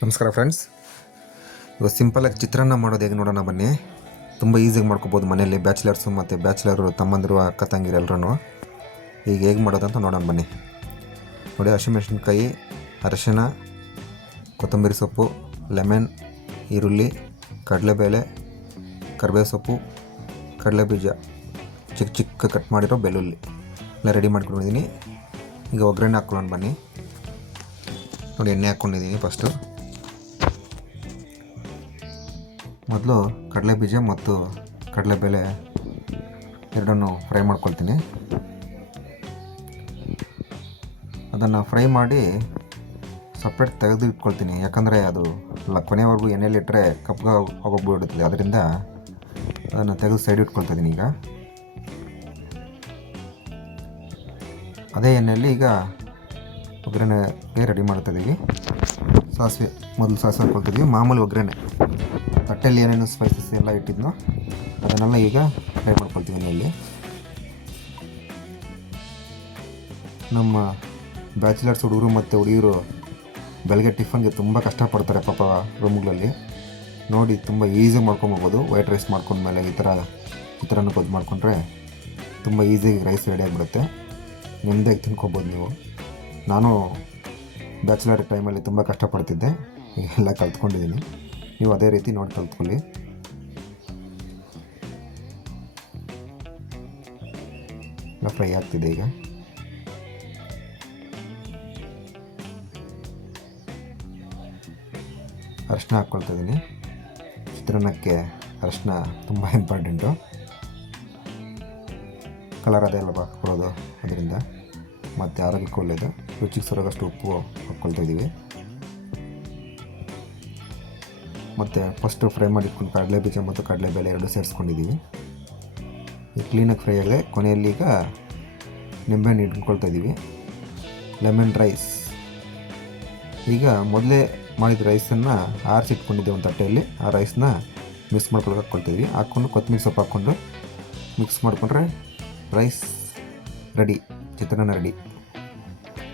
ನಮಸ್ಕಾರ ಫ್ರೆಂಡ್ಸ್. ಇವಾಗ ಸಿಂಪಲಾಗಿ ಚಿತ್ರಾನ್ನ ಮಾಡೋದು ಹೇಗೆ ನೋಡೋಣ ಬನ್ನಿ. ತುಂಬ ಈಸಿಯಾಗಿ ಮಾಡ್ಕೊಬೋದು ಮನೆಯಲ್ಲಿ. ಬ್ಯಾಚುಲರ್ಸು ಮತ್ತು ಬ್ಯಾಚುಲರು ತಮ್ಮಂದಿರು ಅಕ್ಕ ತಂಗಿರು ಎಲ್ಲರೂ ಈಗ ಹೇಗೆ ಮಾಡೋದಂತ ನೋಡೋಣ ಬನ್ನಿ. ನೋಡಿ, ಹಸಿಮೆಣಸಿನ್ಕಾಯಿ, ಅರಿಶಿಣ, ಕೊತ್ತಂಬರಿ ಸೊಪ್ಪು, ಲೆಮನ್, ಈರುಳ್ಳಿ, ಕಡಲೆಬೇಳೆ, ಕರಿಬೇವು ಸೊಪ್ಪು, ಕಡಲೆಬೀಜ, ಚಿಕ್ಕ ಚಿಕ್ಕ ಕಟ್ ಮಾಡಿರೋ ಬೆಳ್ಳುಳ್ಳಿ ಎಲ್ಲ ರೆಡಿ ಮಾಡ್ಕೊಂಡಿದ್ದೀನಿ. ಈಗ ಒಗ್ಗರಣೆ ಹಾಕ್ಕೊಳ್ಳೋಣ ಬನ್ನಿ. ನೋಡಿ, ಎಣ್ಣೆ ಹಾಕ್ಕೊಂಡಿದ್ದೀನಿ. ಫಸ್ಟು ಮೊದಲು ಕಡಲೆಬೀಜ ಮತ್ತು ಕಡಲೆಬೇಳೆ ಎರಡನ್ನು ಫ್ರೈ ಮಾಡ್ಕೊಳ್ತೀನಿ. ಅದನ್ನು ಫ್ರೈ ಮಾಡಿ ಸಪ್ರೇಟ್ ತೆಗೆದು ಇಟ್ಕೊಳ್ತೀನಿ. ಯಾಕಂದರೆ ಅದು ಕೊನೆವರೆಗೂ ಎಣ್ಣೆಲಿಟ್ಟರೆ ಕಪ್ಪಗೆ ಹೋಗ್ಬಿಡುತ್ತದೆ. ಅದರಿಂದ ಅದನ್ನು ತೆಗೆದು ಸೈಡ್ ಇಟ್ಕೊಳ್ತಿದ್ದೀನಿ. ಈಗ ಅದೇ ಎಣ್ಣೆಯಲ್ಲಿ ಈಗ ಒಗ್ಗರಣೆಗೆ ರೆಡಿ ಮಾಡ್ತಾಯಿದ್ದೀವಿ. ಸಾಸಿವೆ ಮೊದಲು ಸಾಸಿವೆ ಹಾಕ್ಕೊಳ್ತಿದ್ದೀವಿ. ಮಾಮೂಲಿ ಒಗ್ಗರಣೆ ತಟ್ಟೆಯಲ್ಲಿ ಏನೇನು ಸ್ಪೈಸಸ್ ಎಲ್ಲ ಇಟ್ಟಿದ್ನೋ ಅದನ್ನೆಲ್ಲ ಈಗ ಫ್ರೈ ಮಾಡ್ಕೊಳ್ತೀವಿ ಎಣ್ಣೆಯಲ್ಲಿ. ನಮ್ಮ ಬ್ಯಾಚುಲರ್ಸ್ ಹುಡುಗರು ಮತ್ತು ಹುಡುಗಿರು ಬೆಳಗ್ಗೆ ಟಿಫನ್ಗೆ ತುಂಬ ಕಷ್ಟಪಡ್ತಾರೆ ಪಾಪ ರೂಮ್ಗಳಲ್ಲಿ. ನೋಡಿ, ತುಂಬ ಈಸಿಯಾಗಿ ಮಾಡ್ಕೊಬೋದು. ವೈಟ್ ರೈಸ್ ಮಾಡ್ಕೊಂಡ್ಮೇಲೆ ಈ ಥರ ಚಿತ್ರಾನ್ನ ಗೊಜ್ಜು ಮಾಡಿಕೊಂಡ್ರೆ ತುಂಬ ಈಸಿಯಾಗಿ ರೈಸ್ ರೆಡಿ ಆಗಿಬಿಡುತ್ತೆ. ನೆಮ್ಮದಿಯಾಗಿ ತಿನ್ಕೊಬೋದು ನೀವು. ನಾನು ಬ್ಯಾಚುಲರ್ ಟೈಮಲ್ಲಿ ತುಂಬ ಕಷ್ಟಪಡ್ತಿದ್ದೆ. ಎಲ್ಲ ಕಲ್ತ್ಕೊಂಡಿದ್ದೀನಿ. ನೀವು ಅದೇ ರೀತಿ ನೋಡಿ ಕಲ್ತ್ಕೊಳ್ಳಿ. ಎಲ್ಲ ಫ್ರೈ ಆಗ್ತಿದೆ. ಈಗ ಅರಿಶಿನ ಹಾಕ್ಕೊಳ್ತಾ ಇದ್ದೀನಿ. ಚಿತ್ರಾನ್ನಕ್ಕೆ ಅರಿಶಿನ ತುಂಬ ಇಂಪಾರ್ಟೆಂಟು. ಕಲರ್ ಅದೇ ಅಲ್ವಾ ಕೊಡೋದು, ಅದರಿಂದ ಮತ್ತು ಆರೋಗ್ಯಕ್ಕೂ ಒಳ್ಳೆಯದು. ರುಚಿಗೆ ಸರಿಯಾದಷ್ಟು ಉಪ್ಪು ಹಾಕ್ಕೊಳ್ತಾ ಇದ್ದೀವಿ. ಮತ್ತು ಫಸ್ಟು ಫ್ರೈ ಮಾಡಿಟ್ಕೊಂಡು ಕಡಲೆಬೀಜ ಮತ್ತು ಕಡಲೆಬೇಳೆ ಎರಡು ಸೇರಿಸ್ಕೊಂಡಿದ್ದೀವಿ. ಈಗ ಕ್ಲೀನಾಗಿ ಫ್ರೈ ಆಗಿದೆ. ಕೊನೆಯಲ್ಲಿ ಈಗ ನಿಂಬೆಹಣ್ಣು ಇಟ್ಕೊಳ್ತಾ ಇದ್ದೀವಿ. Lemon rice. ಈಗ ಮೊದಲೇ ಮಾಡಿದ ರೈಸನ್ನು ಆರಿಸಿಟ್ಕೊಂಡಿದ್ದೆ ಒಂದು ತಟ್ಟೆಯಲ್ಲಿ. ಆ ರೈಸನ್ನ ಮಿಕ್ಸ್ ಮಾಡ್ಕೊಳಕ್ಕೆ ಹಾಕ್ಕೊಳ್ತೀವಿ. ಹಾಕ್ಕೊಂಡು ಕೊತ್ತಂಬರಿ ಸೊಪ್ಪು ಹಾಕ್ಕೊಂಡು ಮಿಕ್ಸ್ ಮಾಡಿಕೊಂಡ್ರೆ ರೈಸ್ ರೆಡಿ, ಚಿತ್ರಾನ್ನ ರೆಡಿ.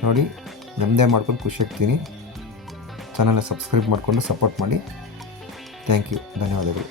ನೋಡಿ, ನೆಮ್ಮದಿ ಮಾಡ್ಕೊಂಡು ಖುಷಿ ಆಗ್ತೀನಿ. ಚಾನಲ್ನ ಸಬ್ಸ್ಕ್ರೈಬ್ ಮಾಡಿಕೊಂಡು ಸಪೋರ್ಟ್ ಮಾಡಿ. Thank you. ಧನ್ಯವಾದಗಳು.